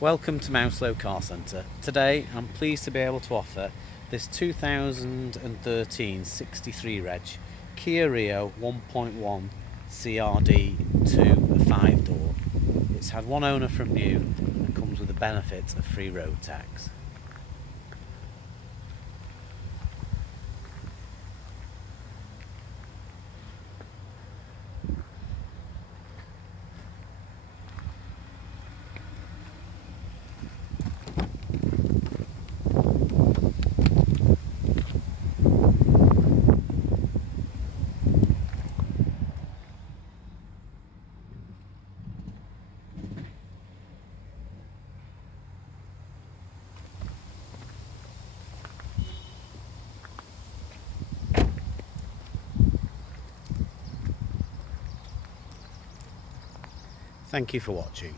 Welcome to Mouselow Car Centre. Today I'm pleased to be able to offer this 2013 63 reg Kia Rio 1.1 CRDi 5-door. It's had one owner from new and comes with the benefit of free road tax. Thank you for watching.